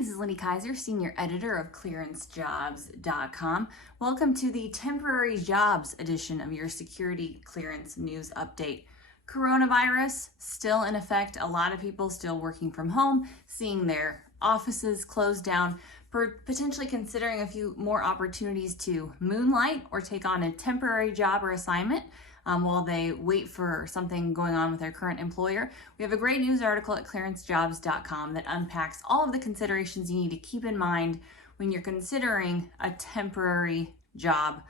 this is Lindy Kaiser, Senior Editor of ClearanceJobs.com. Welcome to the temporary jobs edition of your security clearance news update. Coronavirus still in effect. A lot of people still working from home, seeing their offices closed down, potentially considering a few more opportunities to moonlight or take on a temporary job or assignment while they wait for something going on with their current employer. We have a great news article at ClearanceJobs.com that unpacks all of the considerations you need to keep in mind when you're considering a temporary job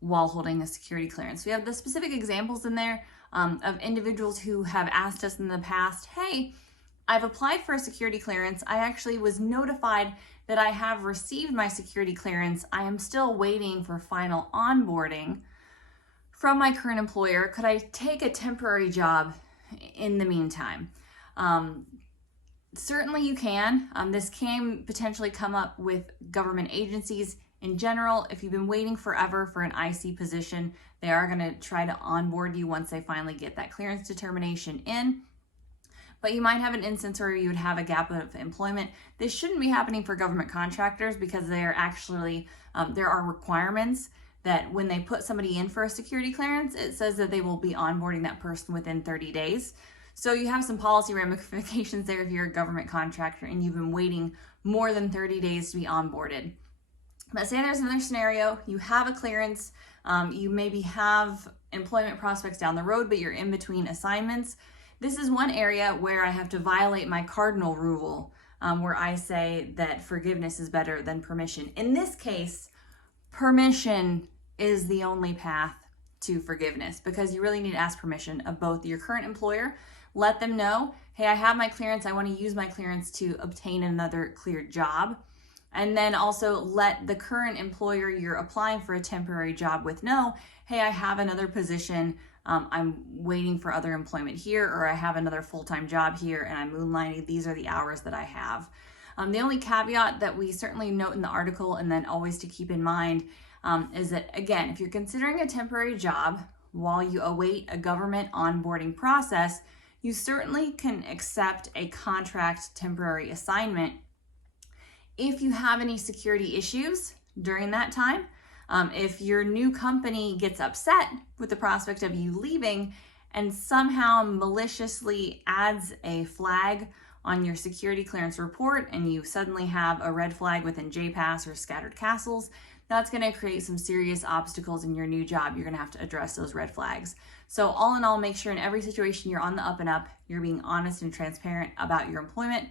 while holding a security clearance. We have the specific examples in there of individuals who have asked us in the past, hey, I've applied for a security clearance. I actually was notified that I have received my security clearance. I am still waiting for final onboarding from my current employer. Could I take a temporary job in the meantime? Certainly you can. This can potentially come up with government agencies in general. If you've been waiting forever for an IC position, they are going to try to onboard you once they finally get that clearance determination in. But you might have an instance where you would have a gap of employment. This shouldn't be happening for government contractors because they are actually, there are requirements that when they put somebody in for a security clearance, it says that they will be onboarding that person within 30 days. So you have some policy ramifications there if you're a government contractor and you've been waiting more than 30 days to be onboarded. But say there's another scenario, you have a clearance, you maybe have employment prospects down the road, but you're in between assignments. This is one area where I have to violate my cardinal rule, where I say that forgiveness is better than permission. In this case, permission is the only path to forgiveness because you really need to ask permission of both your current employer, let them know, hey, I have my clearance, I want to use my clearance to obtain another cleared job. And then also let the current employer you're applying for a temporary job with know, hey, I have another position, I'm waiting for other employment here, or I have another full-time job here and I'm moonlighting, these are the hours that I have. The only caveat that we certainly note in the article and then always to keep in mind is that, again, if you're considering a temporary job while you await a government onboarding process, you certainly can accept a contract temporary assignment if you have any security issues during that time. If your new company gets upset with the prospect of you leaving and somehow maliciously adds a flag on your security clearance report and you suddenly have a red flag within JPass or scattered castles, that's going to create some serious obstacles in your new job. You're going to have to address those red flags. So all in all, make sure in every situation you're on the up and up, you're being honest and transparent about your employment.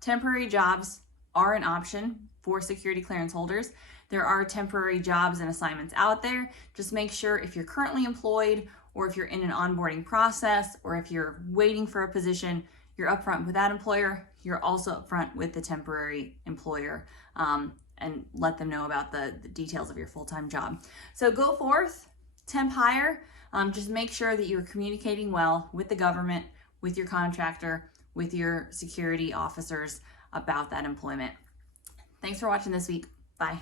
Temporary jobs are an option for security clearance holders. There are temporary jobs and assignments out there. Just make sure if you're currently employed or if you're in an onboarding process or if you're waiting for a position, you're upfront with that employer. You're also upfront with the temporary employer and let them know about the details of your full-time job. So go forth, temp hire. Just make sure that you're communicating well with the government, with your contractor, with your security officers about that employment. Thanks for watching this week. Bye.